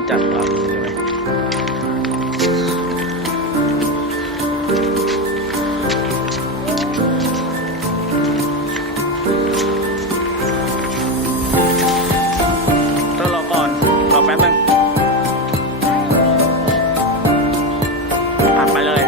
นจัดปารอก่อน รอแป๊บนึงอะไปเลย